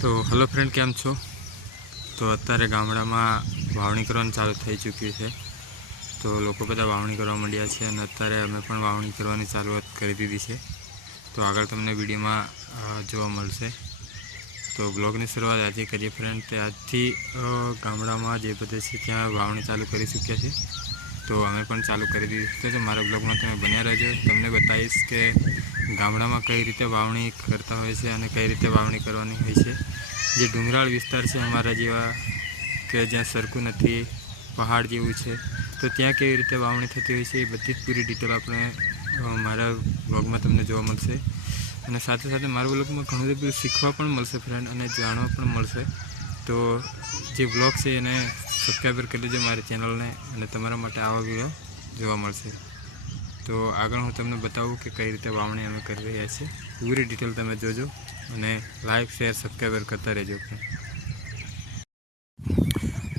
તો hello friend, કેમ છો? તો અત્યારે ગામડામાં વાવણી કરવાનું ચાલુ થઈ ચૂક્યું છે. તો લોકો બધા વાવણી કરવા માંડ્યા છે અને અત્યારે અમે પણ વાવણી કરવાની ચાલુઆત કરી દીધી છે. તો આગળ તમને વિડીયોમાં જોવા મળશે. તો બ્લોગની શરૂઆત આજથી કરીએ ફ્રેન્ડ. તે આજથી ગામડામાં જે બધે છે ત્યાં વાવણી ચાલુ કરી ચૂક્યા છે. તો અમે પણ ચાલુ કરી દીધી છે. તો મારા બ્લોગમાં તમે બન્યા રહેજો. તમને બતાવીશ કે ગામડામાં કઈ રીતે વાવણી કરતા હોય છે અને કઈ રીતે વાવણી કરવાની હોય છે. જે ડુંગરાળ વિસ્તાર છે અમારા જેવા, કે જ્યાં સરખું નથી, પહાડ જેવું છે, તો ત્યાં કેવી રીતે વાવણી થતી હોય છે એ બધી જ પૂરી ડિટેલ આપણે મારા બ્લોગમાં તમને જોવા મળશે. અને સાથે સાથે મારા બ્લોગમાં ઘણું બધું શીખવા પણ મળશે ફ્રેન્ડ, અને જાણવા પણ મળશે. તો જે બ્લોગ છે એને સબસ્ક્રાઈબર કરી દેજો મારી ચેનલને, અને તમારા માટે આવા વિડીયો જોવા મળશે. તો આગળ હું તમને બતાવું કે કઈ રીતે વાવણી અમે કરી રહ્યા છીએ. પૂરી ડિટેલ તમે જોજો અને લાઈક, શેર, સબસ્ક્રાઈબર કરતા રહેજો.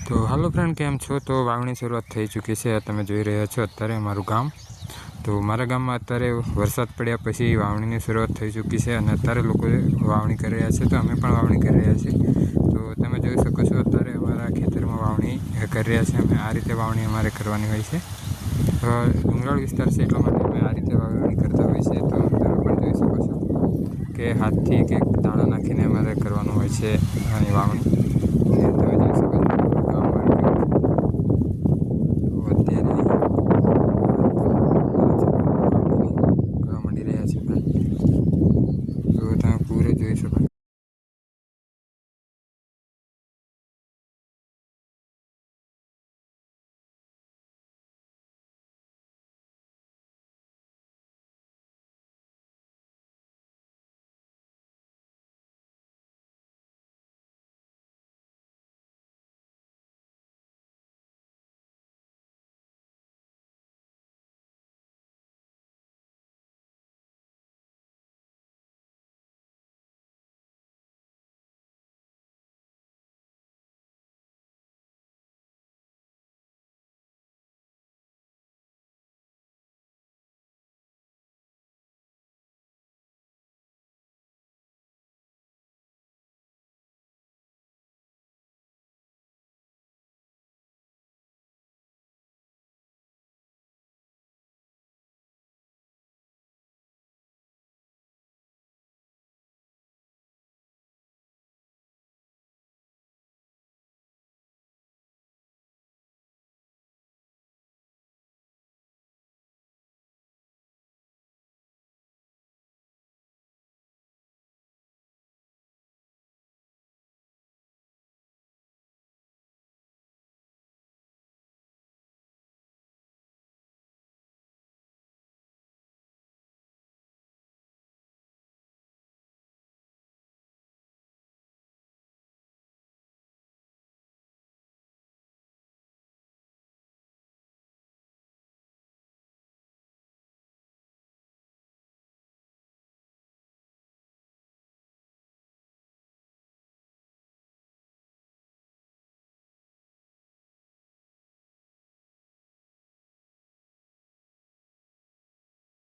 તો હાલો ફ્રેન્ડ, કેમ છો? તો વાવણી શરૂઆત થઈ ચૂકી છે. તમે જોઈ રહ્યા છો અત્યારે મારું ગામ. તો મારા ગામમાં અત્યારે વરસાદ પડ્યા પછી વાવણીની શરૂઆત થઈ ચૂકી છે અને અત્યારે લોકો વાવણી કરી રહ્યા છે. તો અમે પણ વાવણી કરી રહ્યા છીએ. તો તમે જોઈ શકો છો અત્યારે અમારા ખેતરમાં વાવણી કરી રહ્યા છે. અમે આ રીતે વાવણી અમારે કરવાની હોય છે. ડુંગરાળ વિસ્તાર છે એટલા માટે અમે આ રીતે વાવણી કરતા હોય છે. તો તમે પણ જોઈ શકો છો કે હાથથી કે દાણા નાખીને અમારે કરવાનું હોય છે આની વાવણી.